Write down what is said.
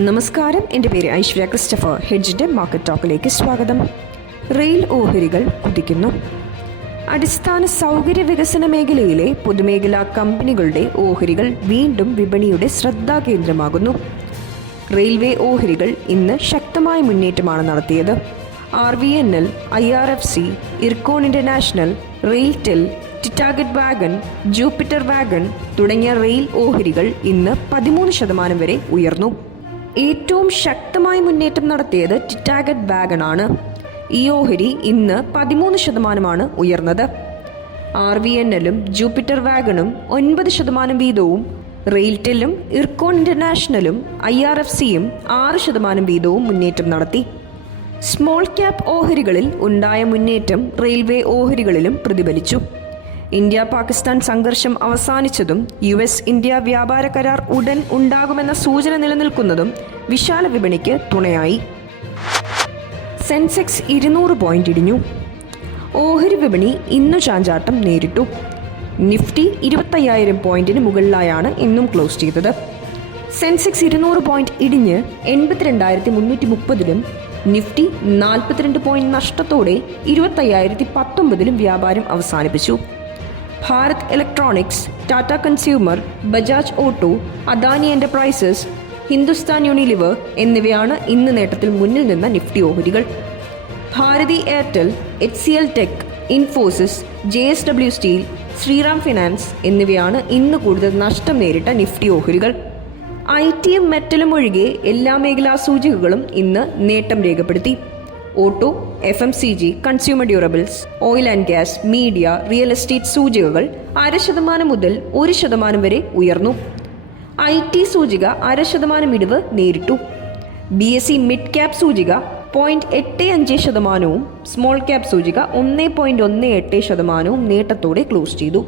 നമസ്കാരം. എന്റെ പേര് ഐശ്വര്യ ക്രിസ്റ്റഫർ. ഹെഡ്ജിന്റെ മാർക്കറ്റ് ടോക്കിലേക്ക് സ്വാഗതം. റെയിൽ ഓഹരികൾ കുതിക്കുന്നു. അടിസ്ഥാന സൗകര്യ വികസന മേഖലയിലെ പൊതുമേഖലാ കമ്പനികളുടെ ഓഹരികൾ വീണ്ടും വിപണിയുടെ ശ്രദ്ധാകേന്ദ്രമാകുന്നു. റെയിൽവേ ഓഹരികൾ ഇന്ന് ശക്തമായ മുന്നേറ്റമാണ് നടത്തിയത്. R V N L I R F C IRCON international RailTel Titagarh wagon Jupiter wagon തുടങ്ങിയ റെയിൽ ഓഹരികൾ ഇന്ന് പതിമൂന്ന് ശതമാനം വരെ ഉയർന്നു. ഏറ്റവും ശക്തമായ മുന്നേറ്റം നടത്തിയത് ടിറ്റാഗറ്റ് വാഗൺ ആണ് ഈ ഓഹരി ഇന്ന് പതിമൂന്ന് ശതമാനമാണ് ഉയർന്നത്. ആർ വി എൻ എല്ലും ജൂപ്പിറ്റർ വാഗണും ഒൻപത് ശതമാനം വീതവും റെയിൽടെല്ലും ഇർക്കോൺ ഇന്റർനാഷണലും ഐ ആർ എഫ് സിയും ആറ് ശതമാനം വീതവും മുന്നേറ്റം നടത്തി. സ്മോൾ ക്യാപ് ഓഹരികളിൽ ഉണ്ടായ മുന്നേറ്റം റെയിൽവേ ഓഹരികളിലും പ്രതിഫലിച്ചു. ഇന്ത്യ പാകിസ്ഥാൻ സംഘർഷം അവസാനിച്ചതും യു എസ് ഇന്ത്യ വ്യാപാര കരാർ ഉടൻ ഉണ്ടാകുമെന്ന സൂചന നിലനിൽക്കുന്നതും വിശാല വിപണിക്ക് തുണയായി. സെൻസെക്സ് ഇരുന്നൂറ് പോയിന്റ് ഇടിഞ്ഞു. ഓഹരി വിപണി ഇന്ന് ചാഞ്ചാട്ടം നേരിട്ടു. നിഫ്റ്റി ഇരുപത്തയ്യായിരം പോയിന്റിന് മുകളിലായാണ് ഇന്നും ക്ലോസ് ചെയ്തത്. സെൻസെക്സ് ഇരുന്നൂറ് പോയിന്റ് ഇടിഞ്ഞ് എൺപത്തിരണ്ടായിരത്തി മുന്നൂറ്റി മുപ്പതിലും നിഫ്റ്റി നാൽപ്പത്തിരണ്ട് പോയിന്റ് നഷ്ടത്തോടെ ഇരുപത്തയ്യായിരത്തി പത്തൊമ്പതിലും വ്യാപാരം അവസാനിപ്പിച്ചു. Bharat electronics Tata consumer Bajaj auto Adani enterprises Hindustan Unilever എന്നിവയാണ് ഇന്ന് നേട്ടത്തിൽ മുന്നിൽ നിന്ന നിഫ്റ്റി ഓഹരികൾ. Bharti Airtel H C L tech Infosys J S W steel Shriram finance എന്നിവയാണ് ഇന്ന് കൂടുതൽ നഷ്ടം നേരിട്ട നിഫ്റ്റി ഓഹരികൾ. ഐ ടിയും മെറ്റലും ഒഴികെ എല്ലാ മേഖലാ സൂചികകളും ഇന്ന് നേട്ടം രേഖപ്പെടുത്തി. Auto F M C G consumer durables oil and gas media real estate സൂചികകൾ അര ശതമാനം മുതൽ ഒരു ശതമാനം വരെ ഉയർന്നു. ഐ ടി സൂചിക അര ശതമാനം ഇടിവ് നേരിട്ടു. B S E mid cap സൂചിക പോയിന്റ് എട്ട് അഞ്ച് ശതമാനവും സ്മോൾ ക്യാപ് സൂചിക ഒന്ന് പോയിന്റ് ഒന്ന് എട്ട് ശതമാനവും നേട്ടത്തോടെ ക്ലോസ് ചെയ്തു.